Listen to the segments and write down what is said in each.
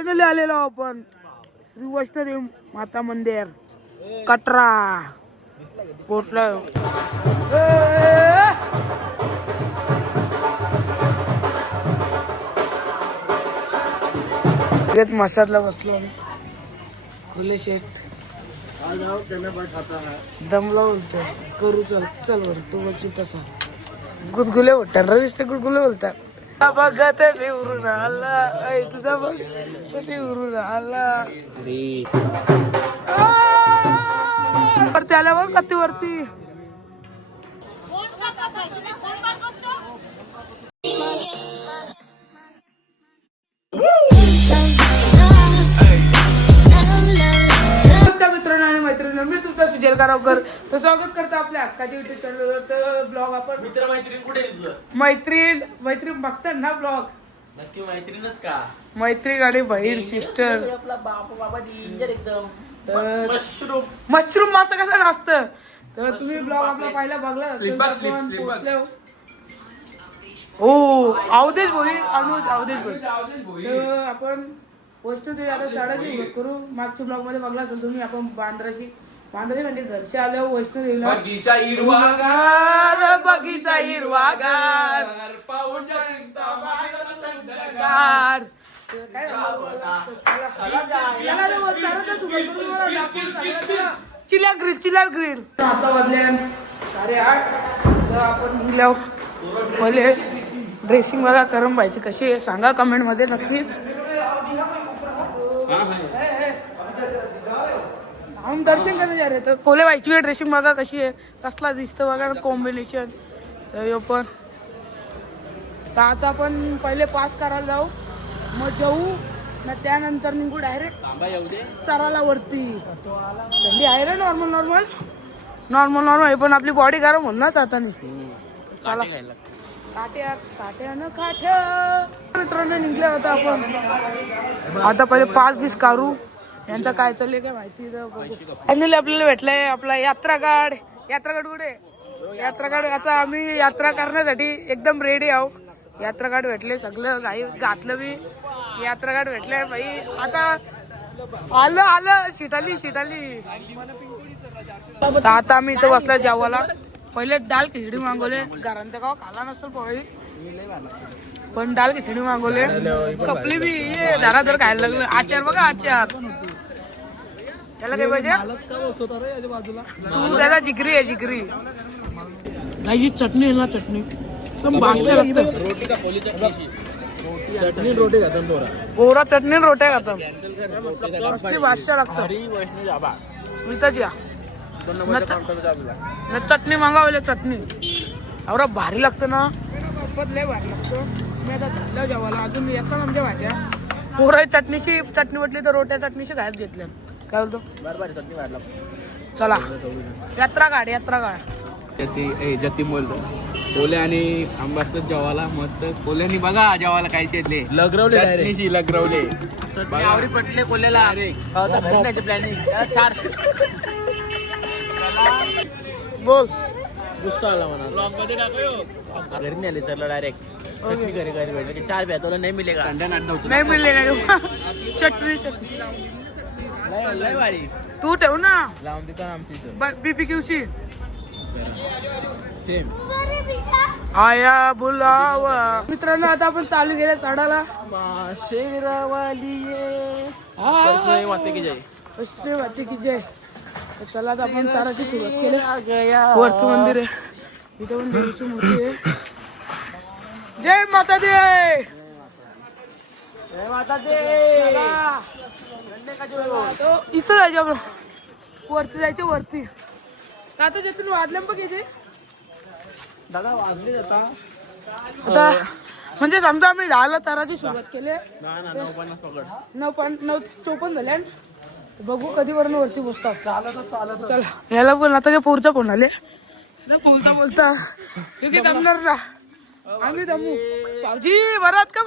Finally आलेलो आपण श्री वैष्णोदेवी माता मंदिर कटरा पोटला. मसाजला बसलो खुले शेट दमला बोलतोय करू चल चल बर तू बघशील तसा गुदगुले बोलतात रविष्ट गुदगुले बोलतात. बघत पिवरून आला ऐ तुझा बघ पिवरून आला वरती आल्या बघ कत्ती वरती. मित्रांनो आणि मैत्रिणी मी तुमचा सुजल कारवकर तर स्वागत करतो आपल्या हक्काच्या युट्यूब चॅनलवर. तर ब्लॉग आपण मैत्रीण कुठे मैत्रीण बघतात ना ब्लॉग. नक्की मैत्रीणच का? मैत्रीण आणि बहीण सिस्टर. आपला बाबा डेंजर एकदम. मशरूम मासा कसा नसतं तर तुम्ही ब्लॉग आपला पहिला बघला असेल तर हो अवधेश भोई अनुज अवधेश भोई. तर आपण वैष्णोदेवी आता चढायची सुरुवात करू. मागच्या ब्लॉग मध्ये बघला असेल तुम्ही आपण बांद्राची म्हणजे घरचे आलो वैष्णोदेवीला. बगीचा हिरवागार बगीचा हिरवागार गार काय चिला ग्रिल आता वाजल्या 8:30. तर आपण निघल्यावर पहिले ड्रेसिंग बघा करम व्हायची कशी आहे सांगा कमेंट मध्ये नक्कीच. हम दर्शन करने जा रहे तर कोले व्हायची वेळ ड्रेसिंग बघा कशी आहे कसला दिसतं बघा कॉम्बिनेशन. तर पण आता आपण पहिले पास करायला जाऊ मग जाऊ ना त्यानंतर निघू डायरेक्ट सराला वरती. थंडी आहे रे नॉर्मल पण आपली बॉडी गरम होईल ना आता चला काट्या मित्रांनो निघले होता आपण. आता पहिले 5-20 काढू यांचं काय चाललंय काय माहिती. फायनली आपल्याला भेटलंय आपला यात्रा कार्ड कुठे यात्रा. आता आम्ही यात्रा करण्यासाठी एकदम रेडी आहो. यात्रा कार्ड भेटले सगळं काही घातलं मी यात्रा कार्ड भेटले भाई. आता आलं शिटाली. आता आम्ही इथं बसला जेवायला. पहिले दाल खिचडी मागवले घरांच्या गाव खाला नसेल पोळी पण दाल खिचडी मागवले. कपली बी ये धराधर खायला लागलं. आचार बघा आचार त्याला काय पाहिजे तू त्याला जिगरी आहे नाही चटणी आहे ना चटणी गोरा चटणी रोट्या खातात बादशाह लागतं इथंच या चटणी मागावले चटणी एवढा भारी लागतं ना लय भारी लागतं. मी आता घेतलं जेवायला अजून येतात आमच्या भाज्या पोरा चटणीची चटणी वाटली तर रोट्या चटणीशी खायला घेतल्या. काय बोलतो चटणी वाढला चला यात्रा काढ जती बोलतो पोले आणि आंबासच जेवायला मस्त. पोल्यानी बघा जेवायला काय शेतले लगरवले आवडी पटले कोल्याला प्लॅनिंग बोल गुस्सा आला म्हणा ब्लॉग मध्ये टाकू घरी नाही आले सरला डायरेक्ट चटणी घरी भेटलं की 4 प्यातोला नाही मिलेगा नाही मिळेगा चटणी लय वाडी तू ठेव ना लावून देतो आमची बीपीक्यूसी सेम आया बुलावा. मित्रांनो आता आपण चालू गेले चढायला. माते की जय. चला आता आपण चढायची सुरुवात केली. वरती मंदिर आहे इथे पण देवीची मूर्ती आहे. जय माता इथं जायचं वरती जायचं वरती. आता जे तुम्ही वाजल्या बघ इथे दादा वाजले आता म्हणजे समजा आम्ही 10ला ताराची सुरुवात केली 9:54 झाल्या. बघू कधी वरून वरती बसतात. चला याला पण आता काय पोरता कोण आले बोलता की दमणार ना आम्ही दमू. भाऊजी बरात का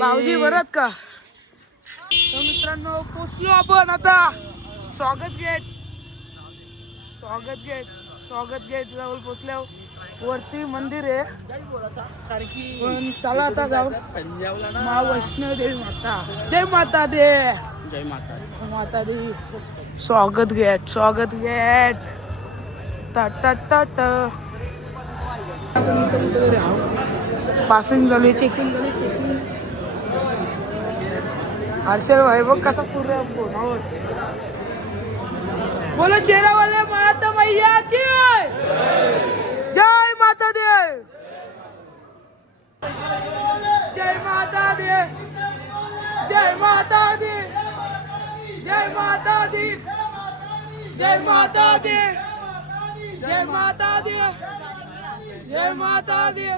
भाऊजी बरात का. तर मित्रांनो पोचलो आपण आता. स्वागत गेट जवळ पोचल्यावर वरती मंदिर आहे. पण चला आता जाऊ मा वैष्णोदेवी माता. जय माता दे. जय माता. माता दी. स्वागत गेट पासिंग झाली. चेकिंग हर्षल भाई बघ कसा पूर्ण फोनच. बोलो शेरावाले माता मैया की जय माता दे. जय माता दे. जय माता दे. जय माता दी. जय माता दे. जय माता दे. जय माता दे.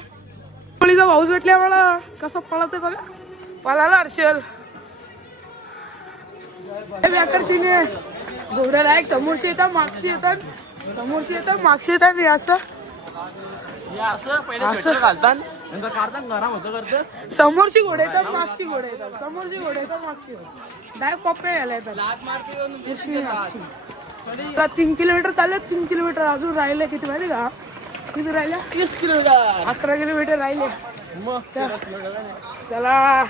मुलीचा भाऊच भेटल्या मला. कसा पळत बघा. पळाला हर्षल. व्याकरशीने घोड्याला एक समोरशी येतात मागशी येतात. समोरशी येतात मागशी येतात. मी असं समोरची घोडे येतात मागशी घोडे येतात. समोरची घोडे येतात मागशी डायरेक्ट पप्पे यायला येतात. 3 किलोमीटर चालले. 3 किलोमीटर अजून राहिले. किती माहिती का? किती राहिले? 30 किलोमीटर. 11 किलोमीटर राहिले. चला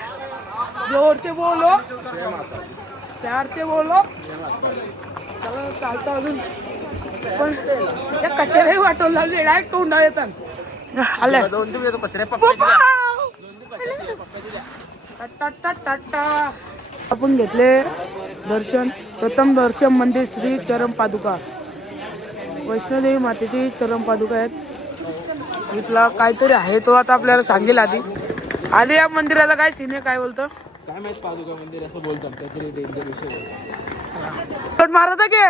जोर से बोलो. प्यार से बोलो. चला चालतो अजून. पण या कचरे वाटून लागले. डायरेक्ट तोंडा येतात. आपण घेतले दर्शन. प्रथम दर्शन मंदिर श्री चरण पादुका. वैष्णोदेवी मातेची चरण पादुका आहेत. इथला काहीतरी आहे तो आता आपल्याला सांगेल. आधी या मंदिराला काय सीन आहे काय बोलतो काय माहित. पादुका मंदिर असं बोलतात काहीतरी डेंजर विषय. पण मारत की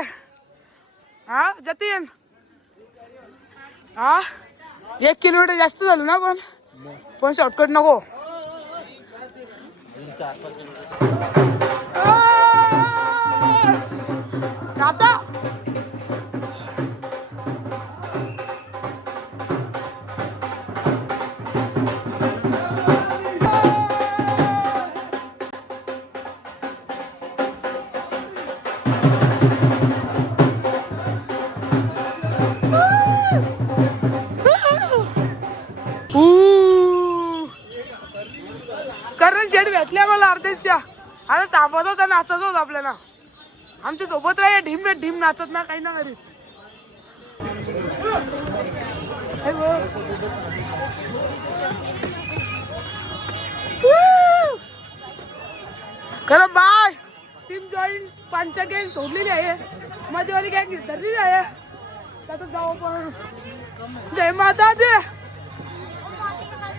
हा जतीन हा 1 किलोमीटर जास्त झालं ना. पण शॉर्टकट नको. आता कारण शेड भेटल्या मला अर्ध्याच्या. आता तापत होता नाचत होत आपल्याला. आमच्या सोबत राहा ढीम नाचत ना काही ना करीत. खरं बाय टीम जॉईन 5 गँग सोडलेली आहे. माझीवाली गँग धरलेली आहे. आता जाऊ पण. जय माता दे.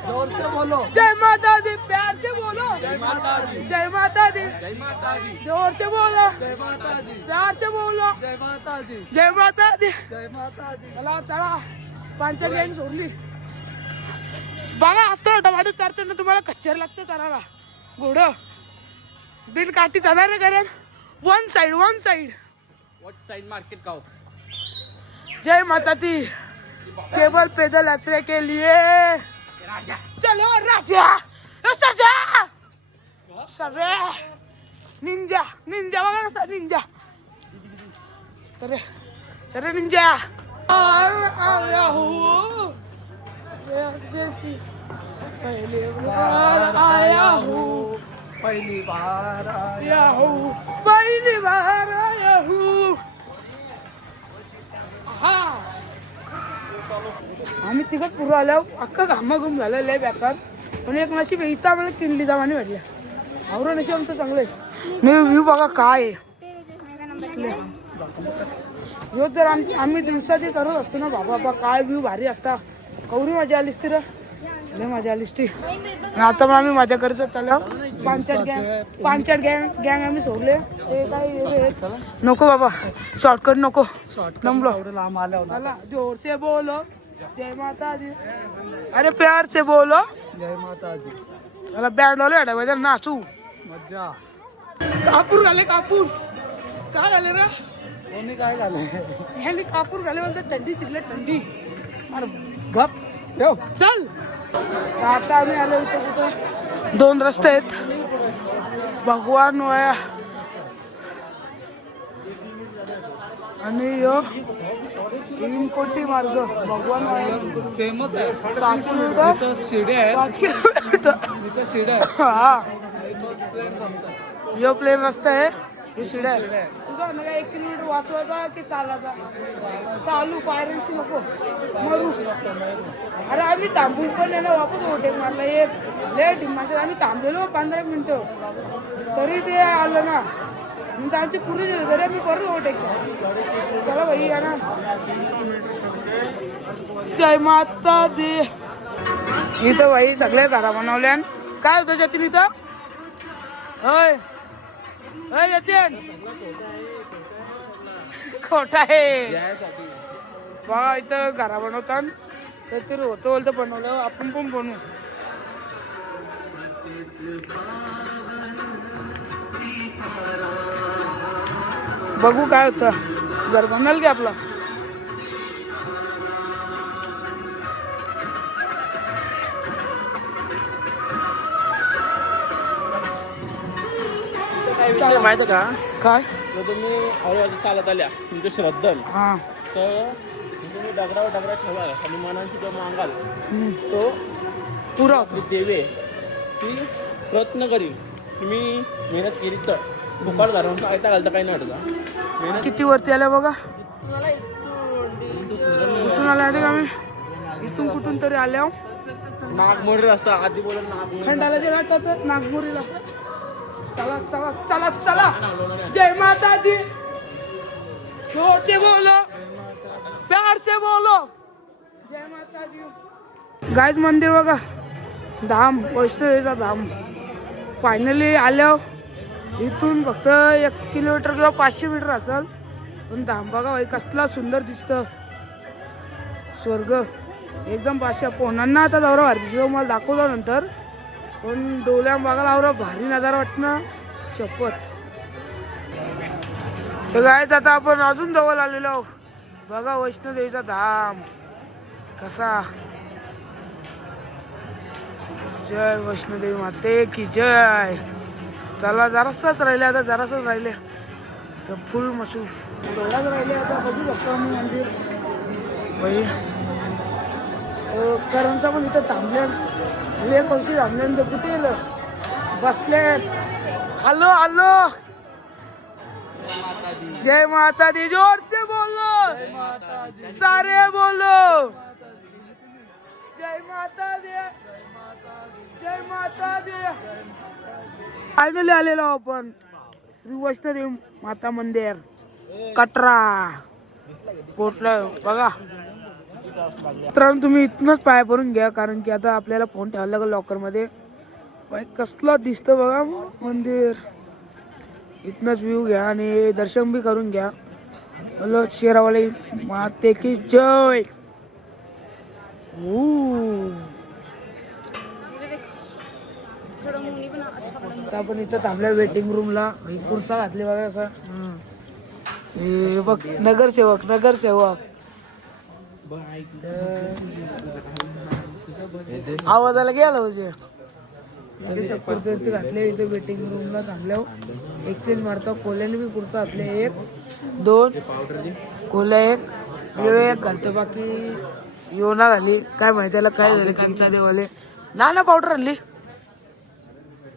जोर से बोलो. जय माता दी. प्यार से बोलो. जय माता दी. जय माता दी. जय माता दी. जोर से बोलो. जय माता दी. प्यार से बोलो. जय माता दी. जय माता दी. जय माता दी. चला 5 गँग सोडली. बघा असतं टमाटो चारताना तुम्हाला कच्चर लागतं करायला. घोडं बिन काठी जाणार आहे. कारण one side what side market का. जय माता दी. केवल पैदल यात्रा के लिए राजा. चलो राजा. सरे निंजा बघा कसा निंजा. सरे निंजा. आया हूँ पहली बार आया हूँ. पहली बार आया हूँ. हा आम्ही तिकडे पूर्व आल्यावर अख्खा घामाघूम झालं. लय बेकार. पण एक नशीब इथं आम्हाला किल्ली दामाने भेटल्या. आवरं नशीब आमचं चांगलं आहे. मी व्ह्यू बघा काय आहे. ह्यो जर आम्ही दिवसाची करत असतो ना बाबा काय व्ह्यू भारी असता. कवरी मजा आलीस ती. लय मजा आलीस ती. आता मग आम्ही मजा करत त्याला 5 गँग आम्ही सोडले. ते काय नको बाबा. शॉर्टकट नको. नंबलो जोर से बोलो. जय माता दी. अरे प्यार से बोलो. जय माता दी. त्याला बँड वाले पाहिजे नाचू. मज्जा. कापूर घाले. काय घाले रे. कोणी काय घाले. ह्याने कापूर घाले म्हणतात. थंडी चिरले थंडी. अरे गप चल. आता आम्ही आलो इथे. कुठं 2 रस्ते आहेत. भगवान वया आणि यो कोटी मार्ग भगवान सेमच आहे 7 किलोमीटर शिड्या आहेत 5 किलोमीटर इथं शिड्या आहेत हा यो प्लेन रस्ता आहे हे शिड्या आहे तुझा ना 1 किलोमीटर वाचवायचा की चालायचा चालू पायऱ्यांशी नको मरू अरे आम्ही थांबून पण आहे ना वापस ओव्हरटेक मारला एक लेट माणसात आम्ही थांबलेलो 15 मिनिटं तरी ते आलं ना नंतर आमची पुरी झाली तरी आम्ही परत ओव्हरटेक केला चला भाई या ना जय माता दी इथं भाई सगळ्या घरा बनवल्या काय होतं जतीन इथं होय होय जतीन खोटा आहे बघा इथं घरा बनवतात काहीतरी होतं बोलतं बनवलं आपण पण बनवू बघू काय होतं घर बनल की आपलं काय विषय माहिती का काय जर तुम्ही हळूहळू चालत आल्या तुमच्या श्रद्धान हा तर तुम्ही डगरावर डगरा ठेवा आणि मनाशी जो मागाल तो पुरा होतो देवी आहे ती प्रयत्न करील तुम्ही मेहनत केली तर फुकाट घरावर आयता घालता काही नाही वाटत मेहनत किती वरती आल्या बघा कुठून आल्या आधी आम्ही इथून कुठून तरी आल्या नागमोडी रस्ता आधी बोलत नागमोडी खंडाला जे वाटत नागपुरीला चला चला चला चला जय माता दी जोर से बोलो प्यार से बोलो जय माता दी गायत मंदिर बघा धाम वैष्णवीचा धाम फायनली आल्यावर इथून फक्त 1 किलोमीटर किंवा 500 मीटर असेल पण धाम बघा भाई कसला सुंदर दिसतं स्वर्ग एकदम पाचशा पोहणांना आता दौरा भारतीचा मला दाखवला नंतर पण डोल्या बघायला आवरा भारी नजारा वाटणं शपथ गायच आता आपण अजून जवळ आलेलो बघा वैष्णोदेवीचा धाम कसा जय वैष्णोदेवी माते की जय चला जरासच राहिले आता जरासच राहिले तर फुल मशू थोडाच राहिले आता बघू शकतो आम्ही मंदिर बाई करणचा पण इथं थांबले कौशी थांबल्यानंतर कुठे गेलं बसले हॅलो हॅलो जय माता दी जोर से बोलो सारे बोलो जय माता दी जय माता दी फायनली आलेलो आपण श्री वैष्णोदेवी माता मंदिर कटरा पोटलं बघा मित्रांनो तुम्ही इथनच पाय भरून घ्या कारण की आता आपल्याला फोन ठेवायला लागेल लॉकरमध्ये बाई कसला दिसतं बघा मंदिर इथनच व्ह्यू घ्या आणि दर्शन बी करून घ्या बोलो शेरावाली माते की जय आता आपण इथं थांबल्या वेटिंग रूमला कुर्ता घातले बघा असा हे बघ नगरसेवक आवाजाला गेला म्हणजे कुर्ते घातले इथे वेटिंग रूमला थांबल्यावर एक्सचेंज मारता कोल्याने बी कुर्ता घातले 1 2 कोल्या 1 घालतो बाकी योना घाली काय माहिती त्याला काय झालं कंचा देवाले ना पावडर आणली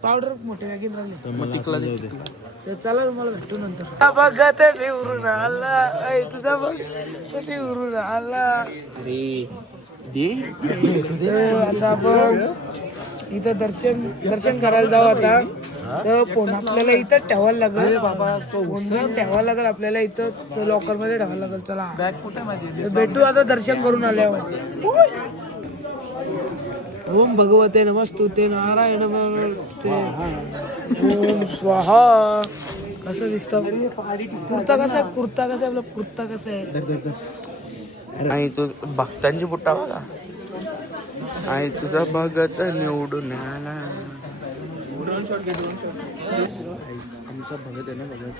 पावडर मोठे बॅगीन राहिली तर चला तुम्हाला भेटू नंतर बघत उरून आला तुझा बघ उरून आला आता आपण इथं दर्शन करायला जाऊ आता तर फोन आपल्याला इथं ठेवायला लागेल बाबा फोन ठेवायला लागेल आपल्याला इथं लॉकर मध्ये ठेवायला लागेल चला बॅग कुठे माझी भेटू आता दर्शन करून आल्यावर ओम भगवते नमस्तुते नारायण नमस्ते ओम स्वाहा कसं दिसतं कुर्ता कसा आहे आपला कुर्ता कसा आहे आणि तू भक्तांची बुट्टा बघा आणि तुझा भगत निवडून आला आमचा भगत आहे ना भगत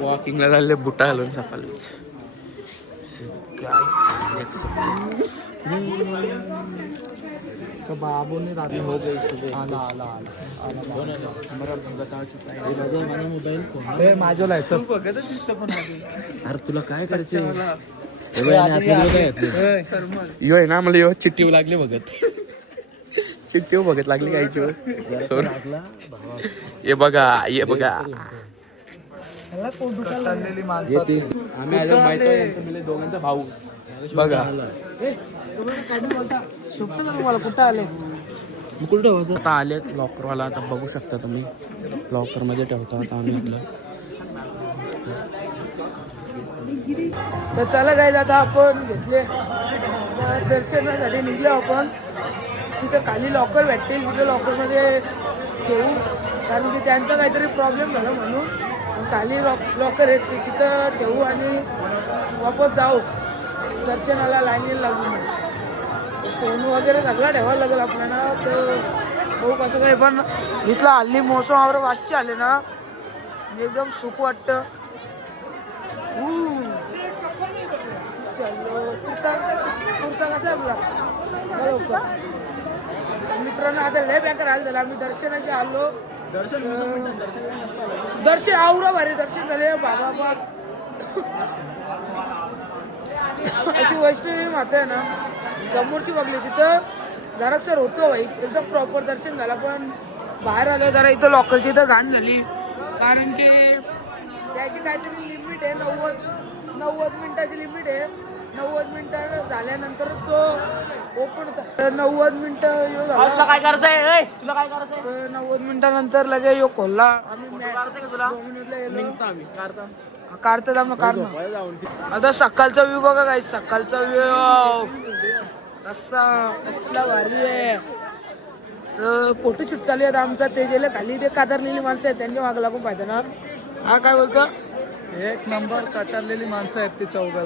वॉकिंगला झाले बुट्टा घालून सकाळी बाबूने रात्री हो गई आला आला मोबाईल माझ्या लायचं अरे तुला काय करायचं यो आहे ना मला यो चिट्टी लागली बघत चिट्टी बघत लागली कायची ये बघा ये बघा दोघांचा भाऊ बघा शोभतं का तुम्हाला कुठं आले आता आलेत लॉकरवाला आता बघू शकता तुम्ही लॉकर मध्ये ठेवतो आता आम्ही आपलं तर चला काय आता आपण घेतले दर्शनासाठी निघलो आपण तिथे खाली लॉकर भेटतील तिथे लॉकरमध्ये ठेवू कारण की त्यांचा काहीतरी प्रॉब्लेम झाला म्हणून खाली लॉकर आहेत ते तिथं ठेवू आणि वापस जाऊ दर्शनाला लाईनीला लागून फोन वगैरे सगळा ठेवायला लागेल आपल्याला तर भाऊ कसं काही पण इथला हल्ली मोसमावर वाशी आले ना एकदम सुख वाटतं चलो कुर्ता कसा आपला बरोबर मित्रांनो आता लय बेकार आलं झालं आम्ही दर्शनाशी आलो दर्शन आवरा भारी दर्शन झाले बाबा अशी वैष्णवी माता आहे ना समोरची बघली तिथं जरासर होतो भाई एकदम प्रॉपर दर्शन झाला पण बाहेर आलं जरा इथं लॉकरची इथं घाण झाली कारण की त्याची काहीतरी लिमिट आहे 90 मिनिटाची लिमिट आहे 90 मिनिटं झाल्यानंतर तो ओपन होता 90 मिनिटं यो झाला तुला काय करायचंय तुला काय करायचंय 90 मिनिटानंतर लगे यो खोलला आम्ही काढतात आता सकाळचा व्ह्यू बघा काय सकाळचा व्ह्यू कसला भारी आहे तर फोटोशूट चालू आहे आमचा ते गेले खाली ते कातरलेली माणसं आहेत त्यांच्या मागं लागून पाहिजे ना हा काय बोलतो एक नंबर कातरलेली माणसं आहेत ते चौघा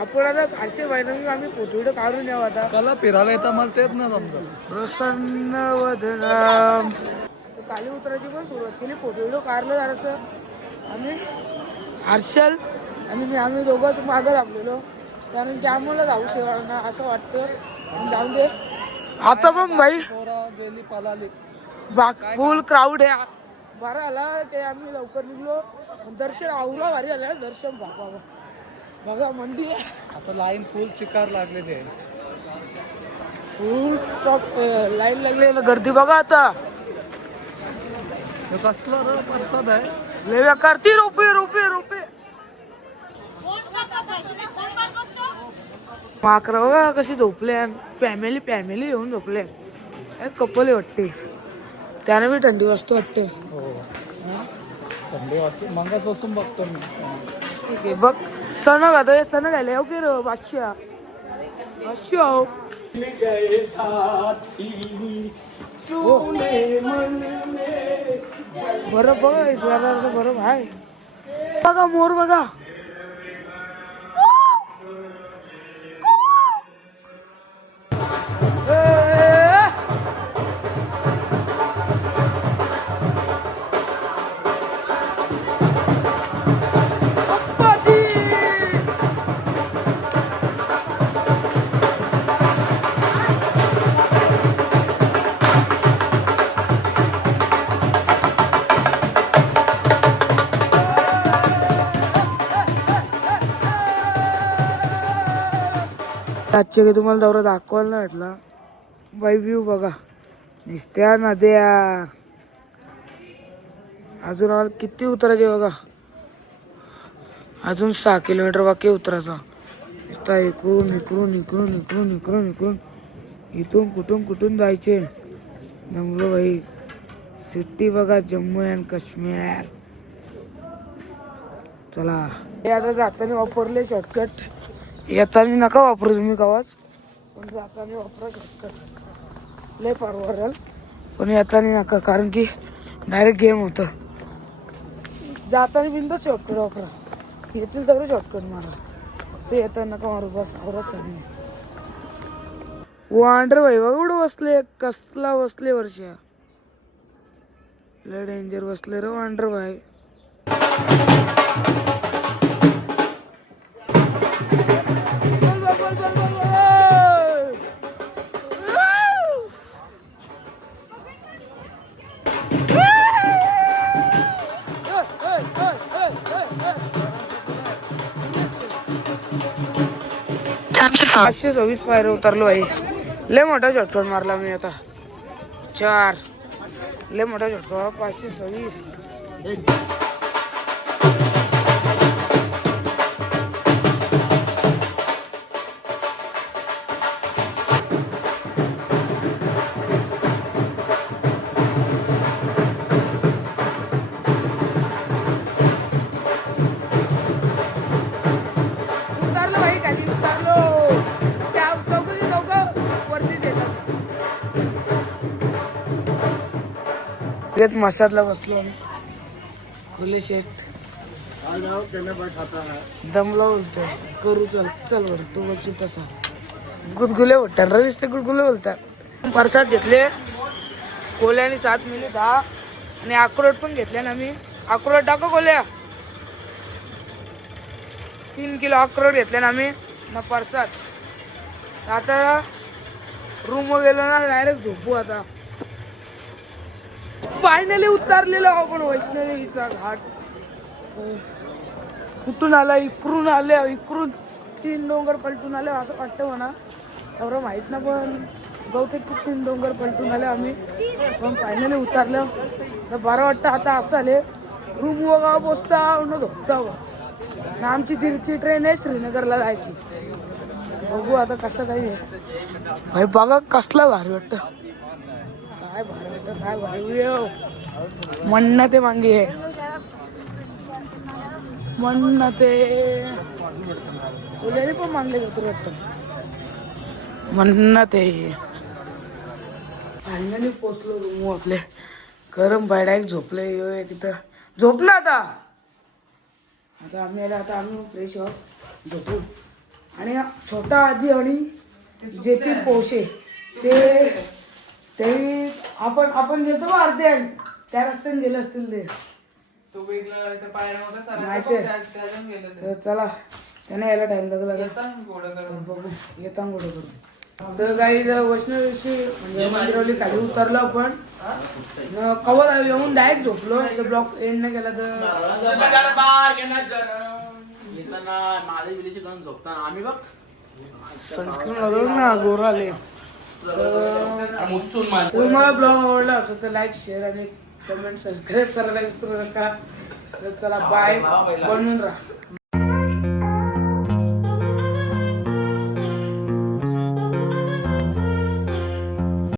आपण आता 800 महिन्यांनी आम्ही फोटो व्हिडिओ काढून यावं आता कला फिरायला येतं मला तेच ना समजा प्रसन्न वदनम खाली उतरायची पण सुरुवात केली फोटो व्हिडिओ काढलं जरासं आम्ही हर्षल आणि आम्ही दोघं मागं लागलेलो कारण की आम्हाला जाऊ शेवाळांना असं वाटतं जाऊन दे आता पण भाई गेली पळाली फुल क्राऊड आहे बरं आला ते आम्ही लवकर निघलो दर्शन आवला भारी झालं दर्शन बाबा बघा मंदी आता लाईन फुल चिकार लागलेली आहे फुल लाईन लागलेली गर्दी बघा आता कसला र प्रसाद आहे लेव्या करती रुपये रुपये रुपये माकरा बघा कशी झोपले फॅमिली येऊन झोपले कपल वाटते त्याने बी थंडी वाजतो वाटते थंडी वाजते मंगास बसून बघतो मी बघ चण घात चण घायला ओके र 500 बरं बघा बरं भाई बघा मोर बघा आजचे काही तुम्हाला दौरा दाखवायला नाही वाटला बाई व्ह्यू बघा दिसत्या नद्या अजून आम्हाला किती उतरायचे बघा अजून 6 किलोमीटर बाकी उतरायचा नुसता इकडून इथून कुठून जायचे जमलो भाई सिटी बघा जम्मू अँड काश्मीर चला हे आता जाताना वापरले शॉर्टकट येताना नका वापरू तुम्ही कवाच पण जाताना वापरा शॉर्टकट लय परवडेल पण येताना नका कारण की डायरेक्ट गेम होतं जाताना बिंद शॉर्टकट वापरा येतील तेवढं शॉर्टकट मारा ते येताना नका मारू बस आवडच सांग वांडर भाई एवढं बसले कसला बसले वर्षा लय डेंजर बसले रे वांडर भाई 526 पायऱ्या उतरलो भाई. लय मोठा झटका मारला मी आता 4. लय मोठा झटका 526. उतरलो भाई खाली उतरलो. चौकशी लोक वरतीच येतात. मसाजला बसलो आम्ही. खुले शेट दमला बोलतोय. करू चल चल वर तू बोलशील तसा. गुदगुले बोलतात रवीश ते गुदगुले बोलतात. प्रसाद घेतले. कोल्याने 7 मिली 10 आणि अक्रोड पण घेतले ना मी. अक्रोड टाको कोल्या. 3 किलो अक्रोड घेतले ना आम्ही ना प्रसाद. आता रूम गेलो ना डायरेक्ट झोपू. आता फायनली उतरलेलो आपण वैष्णोदेवीचा घाट. कुठून आला इकडून आले. इकडून 3 डोंगर पलटून आले असं वाटतं म्हणा. एवढं माहित ना पण बहुतेक 3 डोंगर पलटून आले आम्ही. पण फायनली उतरलो तर बरं वाटतं. आता असं आले रूम वगैरे पोचता न झोपता ना. आमची दिरची ट्रेन आहे श्रीनगरला जायची. बघू आता कसं काही आहे भाई. बघा कसला भारी वाटतं. काय भारी वाटतं काय भारी. मन्नते मांगी आहे मन्नते. कोल्याने पण मागले जातो वाटतं मन्नते. फायनली पोचलो रूम आपले. गरम डायरेक्ट झोपले. तिथं झोपला आता. आता आम्ही फ्रेश आहोत झोपू. आणि छोटा आधी आणि जेपी पोशे ते आपण घेतो बा अर्धे त्या रस्त्याने गेले असतील ते. माहिती आहे. चला त्याने यायला टाइम लागला. बघू येता घोडं करून. तर काही वैष्णोदेवी म्हणजे मंदिरावली खाली उतरलो आपण. कवर येऊन डायरेक्ट झोपलो. तर ब्लॉक एंड नाही केला तर आम्ही बघ सनस्क्रीन लागलो ना गोराले. तुम्हाला ब्लॉग आवडला असेल तर लाईक शेअर आणि कमेंट सबस्क्राईब करायला विसरू नका. तर चला बाय. बनवून राहा.